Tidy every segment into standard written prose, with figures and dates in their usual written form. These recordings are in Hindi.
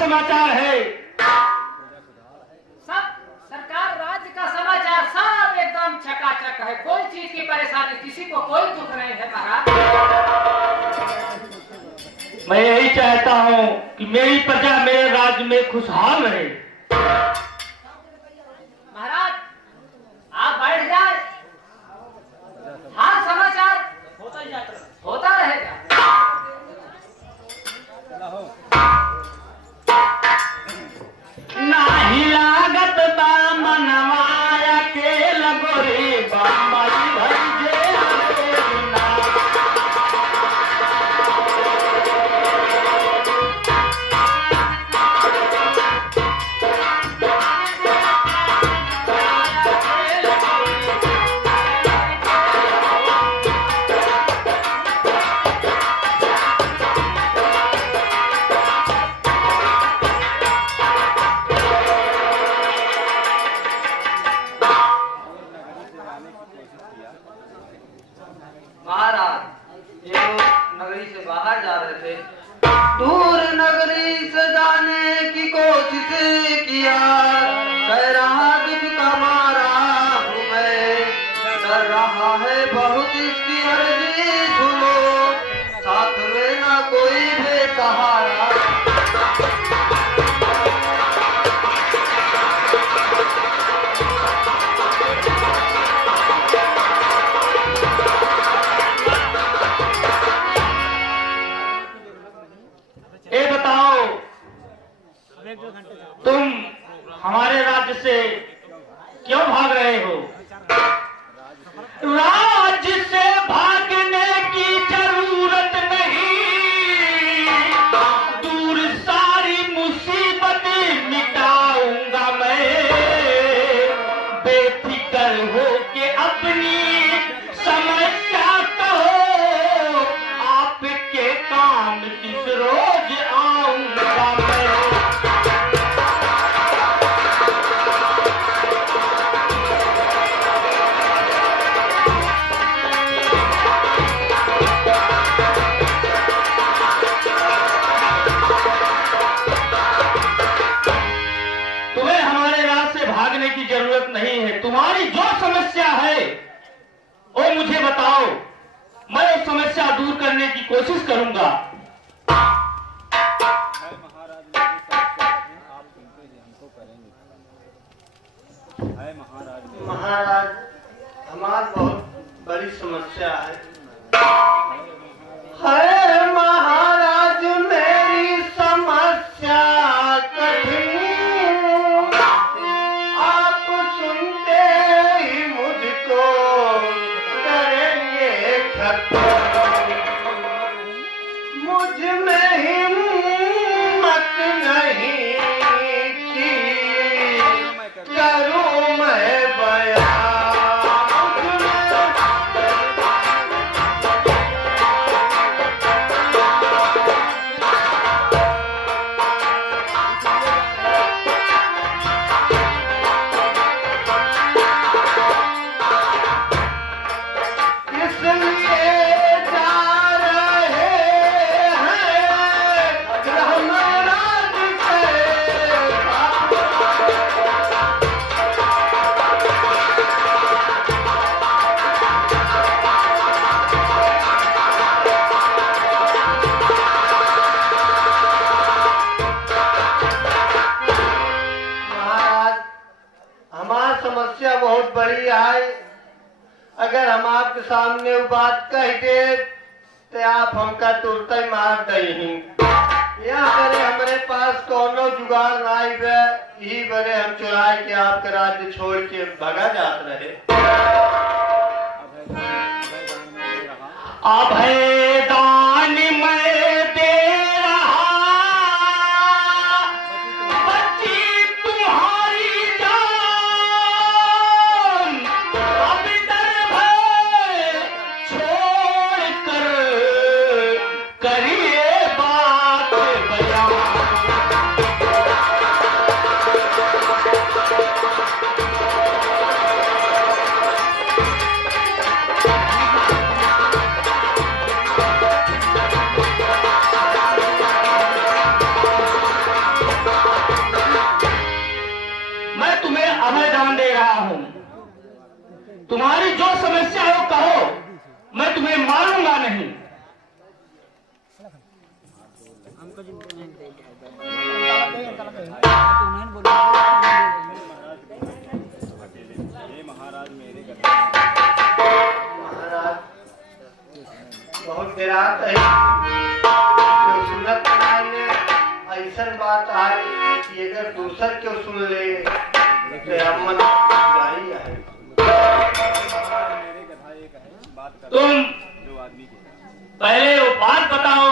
समाचार है? सब सरकार राज्य का समाचार सब एकदम चकाचक है, कोई चीज की परेशानी, किसी को कोई दुख नहीं है महाराज। मैं यही चाहता हूँ कि मेरी प्रजा मेरे राज्य में खुशहाल रहे। महाराज आप बैठ जाए, हर समाचार होता रहेगा। नाही लागत बा मनवाया के लगोरे बाबा भई जे ना। महाराज ये लोग नगरी से बाहर जा रहे थे, दूर नगरी से जाने की कोशिश किया, कह रहा दिल का मारा हूँ मैं, डर रहा है बहुत इसकी अर्जी सुनो, साथ में ना कोई बेसहारा। ये बताओ तुम हमारे राज्य से क्यों भाग रहे हो? राज्य से भागने की जरूरत नहीं, दूर सारी मुसीबत मिटाऊंगा मैं, बेफिक्र हो के अपनी समस्या कहो, आपके काम किस रोज आऊंगा मैं। तुम्हें हमारे राज से भागने की जरूरत नहीं है। तुम्हारी जो समस्या है वो मुझे बताओ, मैं उस समस्या दूर करने की कोशिश करूंगा। महाराज हमारी बहुत बड़ी समस्या है महाराज, मेरी समस्या कठिन, आप सुनते ही मुझको करेंगे खत्म, मुझ में हिम्मत नहीं कि करूं मैं बयां। समस्या बहुत बड़ी है, अगर हम आपके सामने वो बात कह दे तो आप हमका तुरंत ही मार दही। यहाँ बरे हमारे पास कोनो जुगाड़ नहीं है, यही बरे हम चुराए के आपके राज्य छोड़ के भगा जात रहे। अभय दान मैं दे रहा, बच्ची तुम्हारी जान, अब डर भय छोड़ कर करिए बात बयान। तुम्हें अभय दान दे रहा हूं। तुम्हारी जो समस्या हो कहो, मैं तुम्हें मारूंगा नहीं। महाराज बहुत देरात है, जो सुनत में ऐसा बात है कि अगर दूसर क्यों सुन ले तो हम मन जारी है। तुम पहले वो बात बताओ,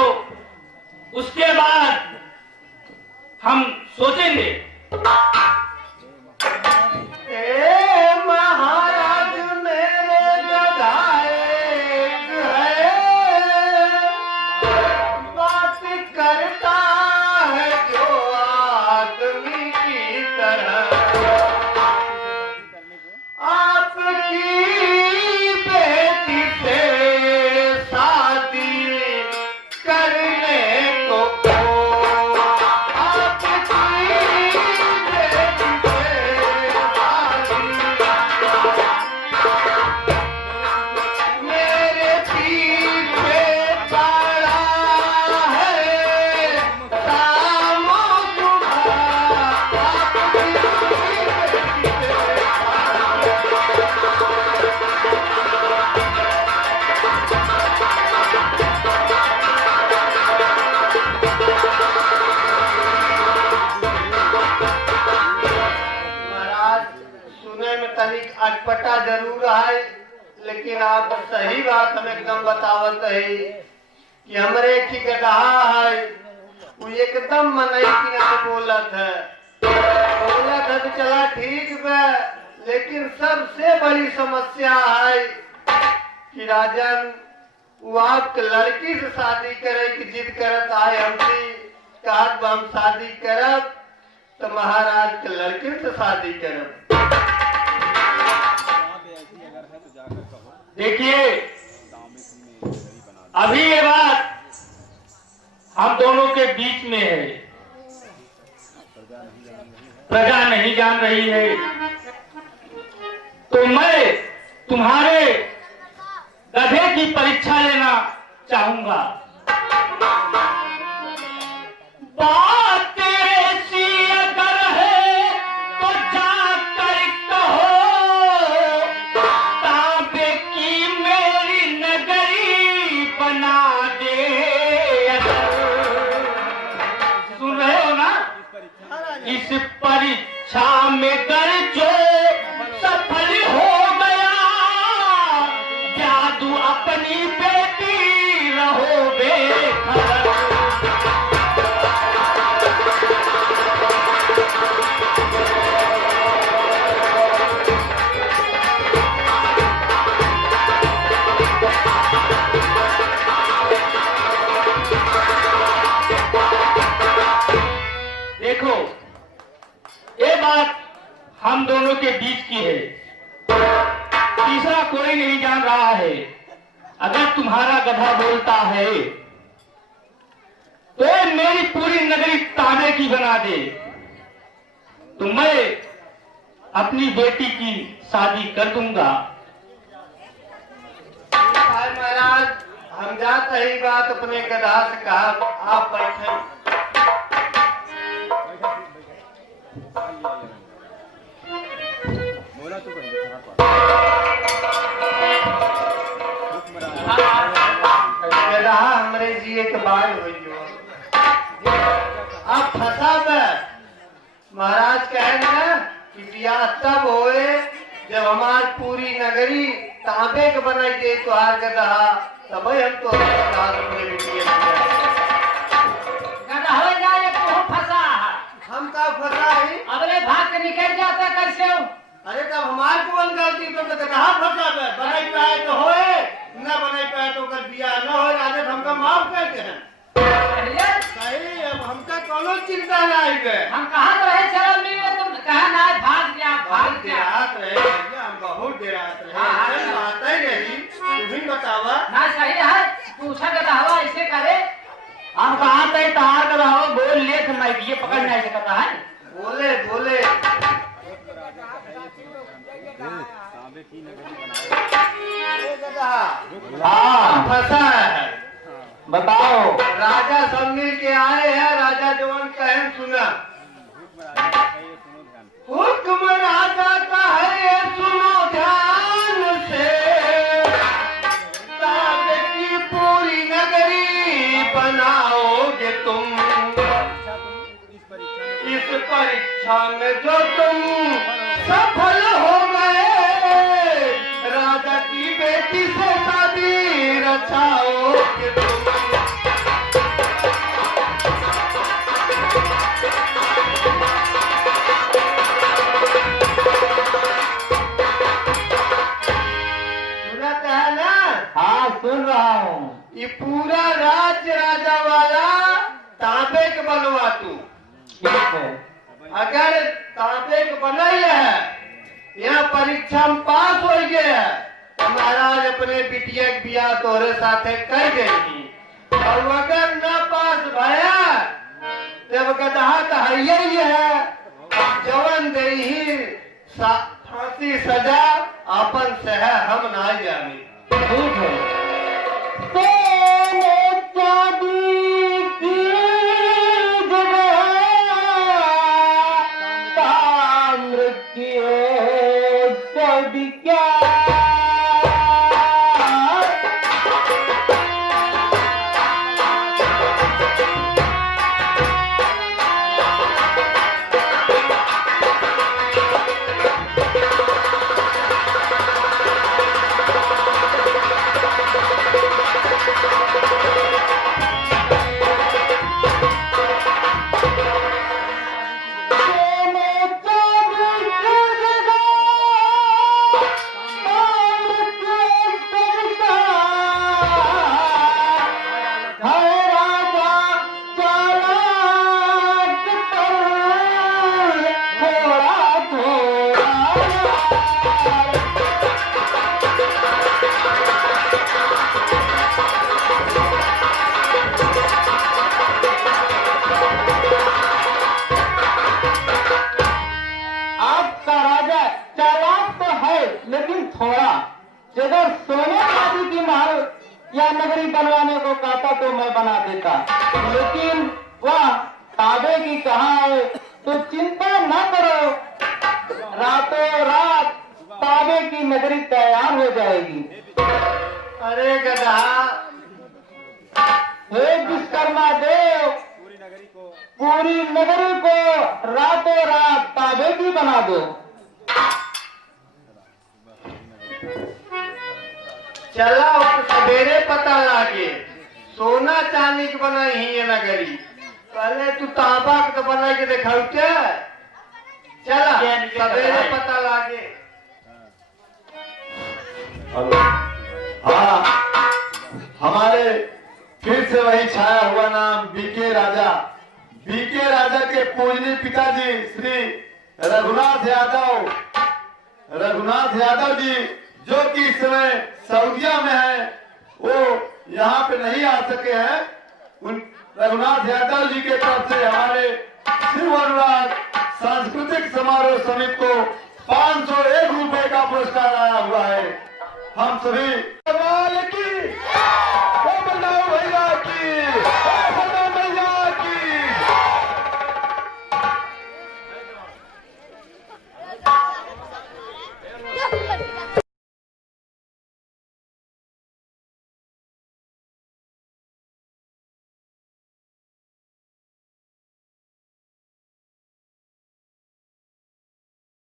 उसके बाद हम सोचेंगे। महाराज मेरे गधाएक है, बात करता है जो आदमी की तरह। आपकी बेटी से शादी करने को अटपटा जरूर है, लेकिन आप सही बात हमें एकदम बतावत है कि हमरे की गधा है, वो एकदम मनई की नहीं बोलत है तो चला ठीक है, लेकिन सबसे बड़ी समस्या है कि राजन वो आपके लड़की से शादी करे की जिद करत आए। हमसे कहत हम शादी करब तो महाराज के लड़की से शादी करब। देखिए, अभी ये बात हम दोनों के बीच में है, प्रजा नहीं जान रही है, तो मैं तुम्हारे गधे की परीक्षा लेना चाहूंगा। बात ऐसी अगर है तो जाकर कहो, ताबे की मेरी नगरी बना दे। सुन रहे हो ना? इस परीक्षा में कर जो सफल हो गया, जादू अपनी बेटी रहो बेखबर। देखो, ये बात हम दोनों के बीच की है, तीसरा कोई नहीं जान रहा है। अगर तुम्हारा गधा बोलता है तो मेरी पूरी नगरी तांबे की बना दे, तो मैं अपनी बेटी की शादी कर दूंगा। भाई महाराज, हम जाते ही बात अपने गधा से कहा, आप बैठे। गधा हमरे जिए के बाद हुई अब फंसा महाराज कहेंगे कि ब्याह तब होए जब हमार पूरी नगरी तांबे के बनाई दे तो हार गधा, तब हम तो हम का फंसा ही अगले भाग के निकल जाता कैसे हो? अरे तब हमार कौन गलती तो गधा फंसा बनाई पाए तो होए, न बनाई पाए तो कर बिया न हो। राजत हमका माफ करते हैं सही, अब हमका कोनो चिंता नहीं है। हम कहा तो रहे चलो मिले, तुम कहा ना भाग गया भाग गया। देरात रहे भैया, हम बहुत देरात रहे, ऐसी बात ही नहीं। तुम्ही बतावा ना सही है, पूछा के हवा ऐसे करे। हम कहा तय तहार का रहो, बोल ले तो मैं ये पकड़ नहीं सकता है। बोले बोले हाँ फंसा है। बताओ। राजा सब मिल के आए हैं, राजा जवान कहन सुना। हुक्म राजा का है ये सुनो ध्यान से, ताबे की पूरी नगरी बनाओगे तुम। इस परीक्षा में जो तुम सफल हो गए, राजा की बेटी से शादी रचाओगे तुम। सुन रहा हूँ। ये पूरा राज्य राजा वाला तांबे के बनवा तू। ठीक है। अगर तांबे के बनल है, यहाँ परीक्षा में पास हो गया तो महाराज अपने बिटिया के बियाह तोरे साथे कर देगी। और अगर न पास भया जब गधा कहिए है, जवन दे ही फांसी सजा अपन से है, हम ना जानी। ठीक है। लेकिन थोड़ा, अगर सोने चांदी की महल या नगरी बनवाने को कहता तो मैं बना देता, लेकिन वह ताबे की कहाँ है, तो चिंता न करो, रातों रात ताबे की नगरी तैयार हो जाएगी। अरे गधा, हे विश्वकर्मा देव, पूरी नगरी को रातों रात ताबे की बना दो। चला सवेरे पता लागे, सोना चांदी के बनाई ही ये नगरी, पहले तू तांबा के तो बना के दिखाऊ क्या? चला सवेरे पता लागे। हाँ, हमारे फिर से वही छाया हुआ नाम बीके राजा। बीके राजा के पूजनीय पिताजी श्री रघुनाथ यादव जी, जो कि इस समय सऊदिया में है, वो यहाँ पे नहीं आ सके हैं। उन रघुनाथ यादव जी के तरफ से हमारे शिव अनुराग सांस्कृतिक समारोह समिति को 501 रुपए का पुरस्कार आया हुआ है। हम सभी की भैया की